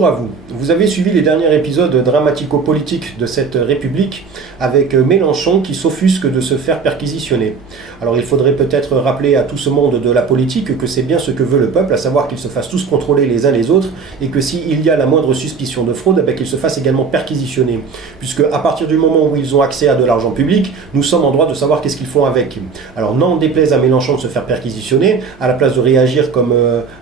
Bonjour à vous. Vous avez suivi les derniers épisodes dramatico-politiques de cette République avec Mélenchon qui s'offusque de se faire perquisitionner. Alors il faudrait peut-être rappeler à tout ce monde de la politique que c'est bien ce que veut le peuple, à savoir qu'ils se fassent tous contrôler les uns les autres et que s'il y a la moindre suspicion de fraude, qu'ils se fassent également perquisitionner. Puisque à partir du moment où ils ont accès à de l'argent public, nous sommes en droit de savoir qu'est-ce qu'ils font avec. Alors n'en déplaise à Mélenchon de se faire perquisitionner, à la place de réagir comme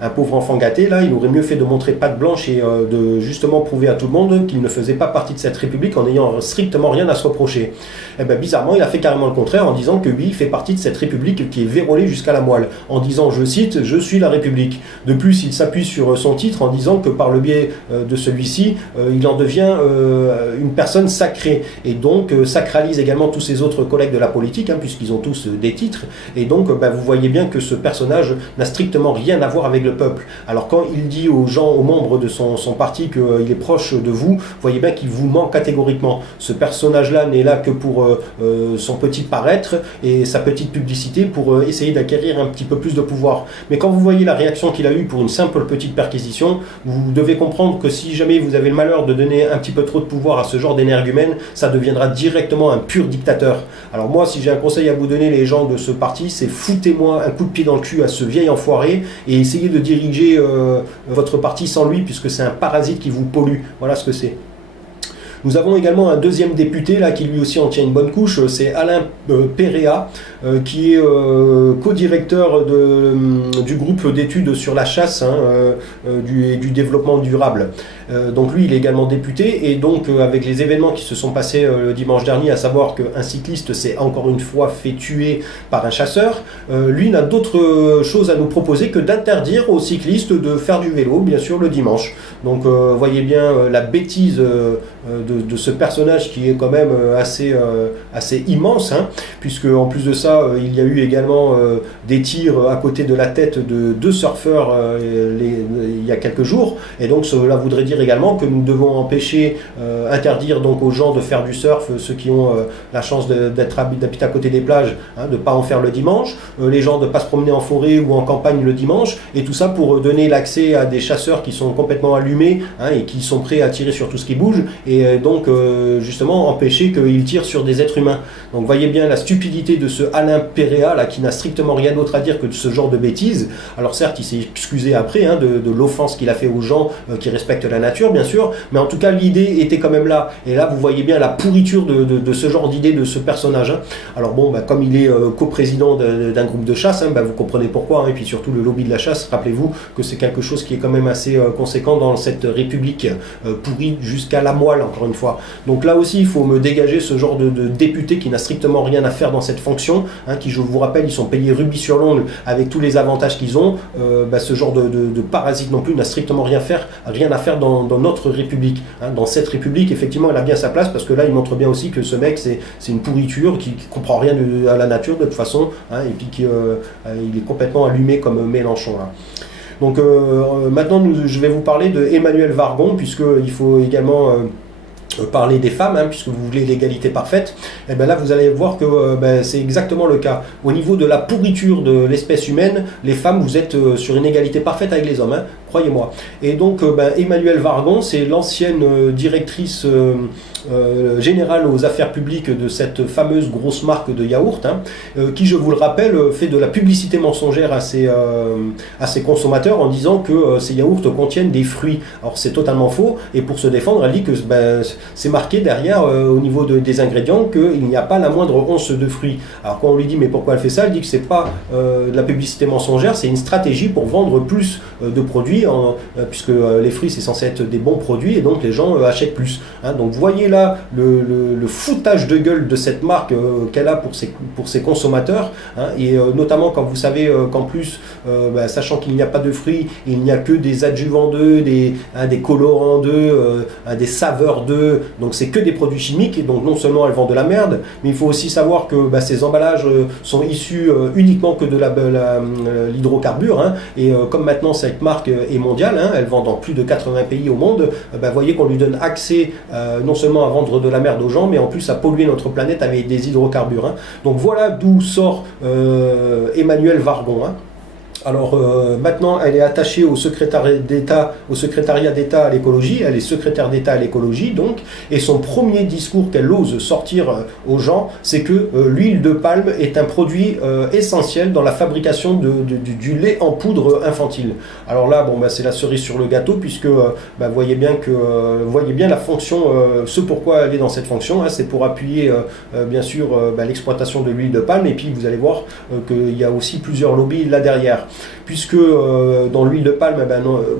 un pauvre enfant gâté, là, il aurait mieux fait de montrer patte blanche et de justement prouver à tout le monde qu'il ne faisait pas partie de cette République en n'ayant strictement rien à se reprocher. Et bien bizarrement, il a fait carrément le contraire en disant que lui, il fait partie de cette République qui est vérolée jusqu'à la moelle, en disant, je cite, « Je suis la République ». De plus, il s'appuie sur son titre en disant que par le biais de celui-ci, il en devient une personne sacrée et donc sacralise également tous ses autres collègues de la politique, puisqu'ils ont tous des titres. Et donc, vous voyez bien que ce personnage n'a strictement rien à voir avec le peuple. Alors quand il dit aux gens, aux membres de son parti qu'il est proche de vous, vous voyez bien qu'il vous ment catégoriquement. Ce personnage-là n'est là que pour son petit paraître et sa petite publicité pour essayer d'acquérir un petit peu plus de pouvoir. Mais quand vous voyez la réaction qu'il a eue pour une simple petite perquisition, vous devez comprendre que si jamais vous avez le malheur de donner un petit peu trop de pouvoir à ce genre d'énergumène, ça deviendra directement un pur dictateur. Alors moi, si j'ai un conseil à vous donner, les gens de ce parti, c'est foutez-moi un coup de pied dans le cul à ce vieil enfoiré et essayez de diriger votre parti sans lui, puisque c'est un parasite qui vous pollue. Voilà ce que c'est. Nous avons également un deuxième député là qui lui aussi en tient une bonne couche, c'est Alain Péréa, qui est co-directeur du groupe d'études sur la chasse du développement durable. Donc lui il est également député et donc avec les événements qui se sont passés le dimanche dernier, à savoir qu'un cycliste s'est encore une fois fait tuer par un chasseur, lui n'a d'autre chose à nous proposer que d'interdire aux cyclistes de faire du vélo, bien sûr le dimanche. Donc voyez bien la bêtise de ce personnage qui est quand même assez immense, puisque en plus de ça, il y a eu également des tirs à côté de la tête de deux surfeurs il y a quelques jours, et donc cela voudrait dire également que nous devons empêcher, interdire donc aux gens de faire du surf, ceux qui ont la chance d'habiter à côté des plages, de ne pas en faire le dimanche, les gens de ne pas se promener en forêt ou en campagne le dimanche, et tout ça pour donner l'accès à des chasseurs qui sont complètement allumés et qui sont prêts à tirer sur tout ce qui bouge, et donc justement empêcher qu'ils tirent sur des êtres humains. Donc voyez bien la stupidité de ce Alain Péréa là, qui n'a strictement rien d'autre à dire que de ce genre de bêtises. Alors certes il s'est excusé après de l'offense qu'il a fait aux gens qui respectent la nature bien sûr, mais en tout cas l'idée était quand même là, et là vous voyez bien la pourriture de ce genre d'idée de ce personnage. Alors bon, comme il est coprésident d'un groupe de chasse, vous comprenez pourquoi, et puis surtout le lobby de la chasse, rappelez-vous que c'est quelque chose qui est quand même assez conséquent dans cette République pourrie jusqu'à la moelle, encore une fois. Donc là aussi il faut me dégager ce genre de député qui n'a strictement rien à faire dans cette fonction, qui, je vous rappelle, ils sont payés rubis sur l'ongle avec tous les avantages qu'ils ont. Ce genre de parasite non plus n'a strictement rien à faire dans notre République. Dans cette République, effectivement, elle a bien sa place, parce que là il montre bien aussi que ce mec c'est une pourriture qui comprend rien à la nature de toute façon, et puis il est complètement allumé comme Mélenchon là. Donc maintenant je vais vous parler de Emmanuelle Wargon, puisqu'il faut également parler des femmes, puisque vous voulez l'égalité parfaite. Et bien là vous allez voir que c'est exactement le cas. Au niveau de la pourriture de l'espèce humaine, les femmes, vous êtes sur une égalité parfaite avec les hommes, croyez-moi. Et donc Emmanuelle Wargon, c'est l'ancienne directrice générale aux affaires publiques de cette fameuse grosse marque de yaourt, qui, je vous le rappelle, fait de la publicité mensongère à ses consommateurs en disant que ces yaourts contiennent des fruits. Alors c'est totalement faux, et pour se défendre, elle dit que c'est marqué derrière au niveau des ingrédients qu'il n'y a pas la moindre once de fruits. Alors quand on lui dit mais pourquoi elle fait ça, elle dit que c'est pas de la publicité mensongère, c'est une stratégie pour vendre plus de produits, puisque les fruits c'est censé être des bons produits, et donc les gens achètent plus. Donc voyez là le foutage de gueule de cette marque qu'elle a pour ses consommateurs, et notamment quand vous savez qu'en plus, sachant qu'il n'y a pas de fruits, il n'y a que des adjuvants d'œufs, des colorants d'œufs, des saveurs d'œufs, donc c'est que des produits chimiques, et donc non seulement elles vendent de la merde, mais il faut aussi savoir que ces emballages sont issus uniquement que de l'hydrocarbure, et comme maintenant cette marque est mondiale, elle vend dans plus de 80 pays au monde, voyez qu'on lui donne accès non seulement à vendre de la merde aux gens, mais en plus à polluer notre planète avec des hydrocarbures. Donc voilà d'où sort Emmanuelle Wargon. Alors maintenant, elle est attachée au secrétariat d'État à l'écologie, elle est secrétaire d'État à l'écologie donc, et son premier discours qu'elle ose sortir aux gens, c'est que l'huile de palme est un produit essentiel dans la fabrication du lait en poudre infantile. Alors là, bon, c'est la cerise sur le gâteau, puisque vous voyez bien la fonction, ce pourquoi elle est dans cette fonction, hein, c'est pour appuyer bien sûr l'exploitation de l'huile de palme, et puis vous allez voir qu'il y a aussi plusieurs lobbies là derrière. Puisque dans l'huile de palme,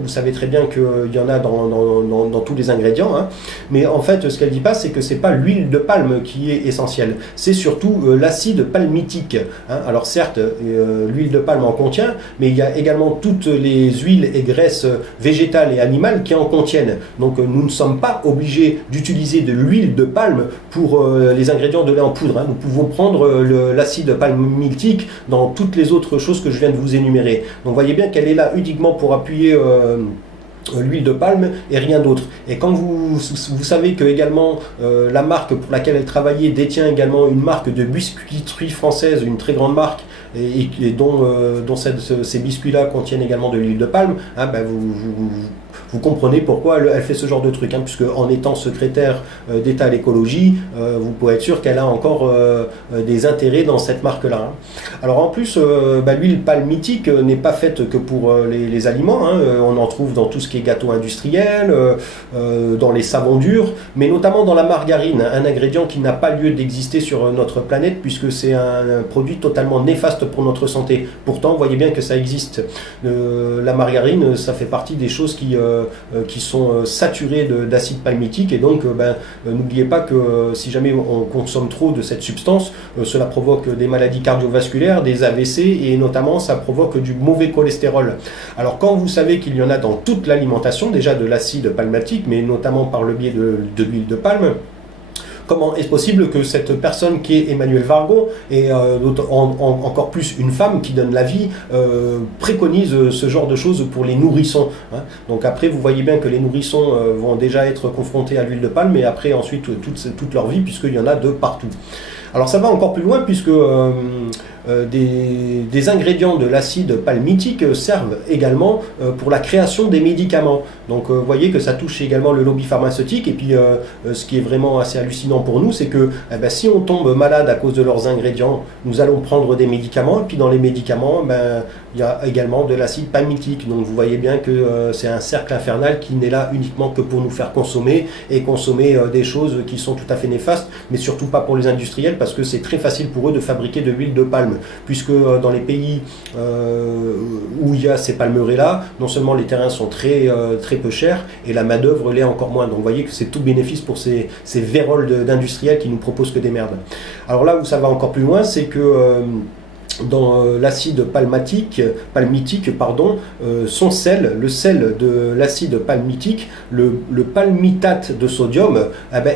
vous savez très bien qu'il y en a dans tous les ingrédients, hein. Mais en fait, ce qu'elle dit pas, c'est que c'est pas l'huile de palme qui est essentielle, c'est surtout l'acide palmitique, hein. Alors certes, l'huile de palme en contient, mais il y a également toutes les huiles et graisses végétales et animales qui en contiennent. Donc nous ne sommes pas obligés d'utiliser de l'huile de palme pour les ingrédients de lait en poudre, hein. Nous pouvons prendre l'acide palmitique dans toutes les autres choses que je viens de vous énumérer. Donc vous voyez bien qu'elle est là uniquement pour appuyer l'huile de palme et rien d'autre. Et quand vous savez que également la marque pour laquelle elle travaillait détient également une marque de biscuiterie française, une très grande marque, et dont ces biscuits-là contiennent également de l'huile de palme, hein, vous comprenez pourquoi elle fait ce genre de truc, hein, puisque en étant secrétaire d'État à l'écologie, vous pouvez être sûr qu'elle a encore des intérêts dans cette marque-là, hein. Alors en plus, l'huile palmitique n'est pas faite que pour les aliments, hein. On en trouve dans tout ce qui est gâteau industriel, dans les savons durs, mais notamment dans la margarine, un ingrédient qui n'a pas lieu d'exister sur notre planète, puisque c'est un produit totalement néfaste pour notre santé. Pourtant, vous voyez bien que ça existe. La margarine, ça fait partie des choses qui sont saturées d'acide palmitique, et donc n'oubliez pas que si jamais on consomme trop de cette substance, cela provoque des maladies cardiovasculaires, des AVC, et notamment ça provoque du mauvais cholestérol. Alors quand vous savez qu'il y en a dans toute l'alimentation, déjà de l'acide palmitique, mais notamment par le biais de l'huile de palme, comment est-ce possible que cette personne qui est Emmanuelle Wargon, et encore plus une femme qui donne la vie, préconise ce genre de choses pour les nourrissons, hein. Donc après, vous voyez bien que les nourrissons vont déjà être confrontés à l'huile de palme, et après ensuite toute leur vie, puisqu'il y en a de partout. Alors ça va encore plus loin, puisque des ingrédients de l'acide palmitique servent également pour la création des médicaments. Donc vous voyez que ça touche également le lobby pharmaceutique, et puis ce qui est vraiment assez hallucinant pour nous, c'est que si on tombe malade à cause de leurs ingrédients, nous allons prendre des médicaments, et puis dans les médicaments, il y a également de l'acide palmitique. Donc vous voyez bien que c'est un cercle infernal qui n'est là uniquement que pour nous faire consommer, et consommer des choses qui sont tout à fait néfastes, mais surtout pas pour les industriels, parce que c'est très facile pour eux de fabriquer de l'huile de palme, puisque dans les pays où il y a ces palmeraies-là, non seulement les terrains sont très peu chers, et la main-d'œuvre l'est encore moins. Donc vous voyez que c'est tout bénéfice pour ces véroles d'industriels qui nous proposent que des merdes. Alors là où ça va encore plus loin, c'est que dans l'acide palmitique, son sel, le sel de l'acide palmitique, le palmitate de sodium,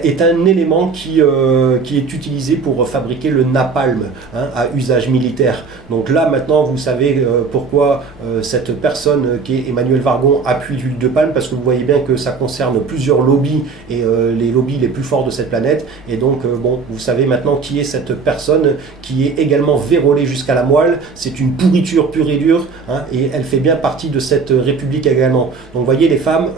est un élément qui est utilisé pour fabriquer le napalm, hein, à usage militaire. Donc là maintenant vous savez pourquoi cette personne qui est Emmanuelle Wargon appuie l'huile de palme, parce que vous voyez bien que ça concerne plusieurs lobbies, et les lobbies les plus forts de cette planète, et donc vous savez maintenant qui est cette personne qui est également vérolée jusqu'à la moelle. C'est une pourriture pure et dure, hein, et elle fait bien partie de cette république également. Donc vous voyez les femmes,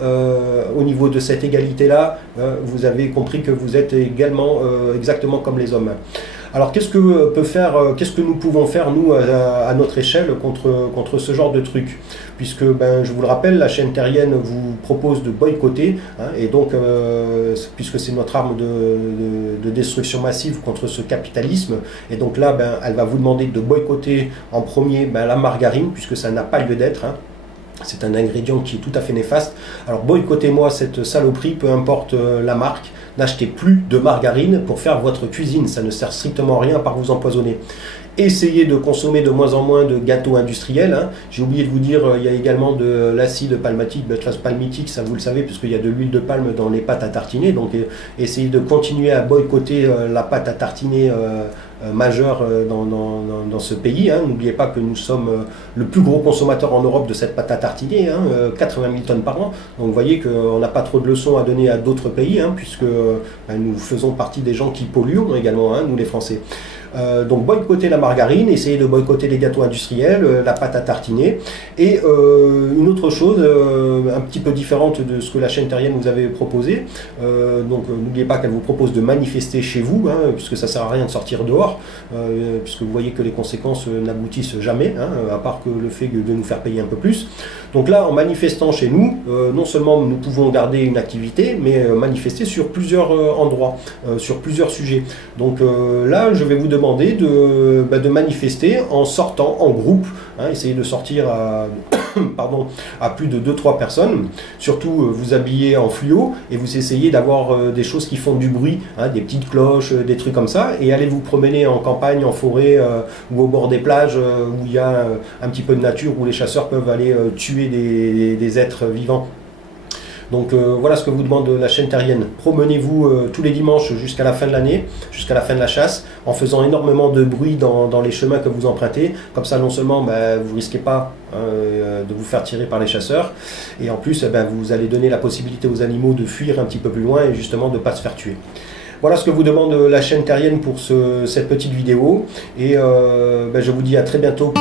au niveau de cette égalité-là, vous avez compris que vous êtes également exactement comme les hommes. Alors qu'est-ce que nous pouvons faire nous à notre échelle contre ce genre de truc, puisque je vous le rappelle, la chaîne terrienne vous propose de boycotter, hein, et donc puisque c'est notre arme de destruction massive contre ce capitalisme, et donc là elle va vous demander de boycotter en premier la margarine, puisque ça n'a pas lieu d'être, hein. C'est un ingrédient qui est tout à fait néfaste. Alors boycottez-moi cette saloperie, peu importe la marque. N'achetez plus de margarine pour faire votre cuisine, ça ne sert strictement à rien à part vous empoisonner. Essayez de consommer de moins en moins de gâteaux industriels, hein. J'ai oublié de vous dire, il y a également de l'acide palmitique, palmitique, ça vous le savez, puisqu'il y a de l'huile de palme dans les pâtes à tartiner. Donc essayez de continuer à boycotter la pâte à tartiner majeure dans ce pays, hein. N'oubliez pas que nous sommes le plus gros consommateur en Europe de cette pâte à tartiner, hein, 80 000 tonnes par an. Donc vous voyez qu'on n'a pas trop de leçons à donner à d'autres pays, hein, puisque nous faisons partie des gens qui polluent également, hein, nous les Français. Donc boycotter la margarine, essayer de boycotter les gâteaux industriels, la pâte à tartiner. Et une autre chose, un petit peu différente de ce que la chaîne terrienne vous avait proposé, donc n'oubliez pas qu'elle vous propose de manifester chez vous, hein, puisque ça ne sert à rien de sortir dehors, puisque vous voyez que les conséquences n'aboutissent jamais, hein, à part que le fait de nous faire payer un peu plus. Donc là, en manifestant chez nous, non seulement nous pouvons garder une activité, mais manifester sur plusieurs endroits, sur plusieurs sujets. Donc là, je vais vous demander de manifester en sortant en groupe, hein, essayer de sortir à, pardon, à plus de 2-3 personnes, surtout vous habiller en fluo et vous essayez d'avoir des choses qui font du bruit, hein, des petites cloches, des trucs comme ça, et allez vous promener en campagne, en forêt ou au bord des plages où il y a un petit peu de nature, où les chasseurs peuvent aller tuer des êtres vivants. Donc voilà ce que vous demande la chaîne terrienne. Promenez-vous tous les dimanches jusqu'à la fin de l'année, jusqu'à la fin de la chasse, en faisant énormément de bruit dans les chemins que vous empruntez. Comme ça, non seulement vous ne risquez pas de vous faire tirer par les chasseurs, et en plus vous allez donner la possibilité aux animaux de fuir un petit peu plus loin et justement de ne pas se faire tuer. Voilà ce que vous demande la chaîne terrienne pour cette petite vidéo, et je vous dis à très bientôt.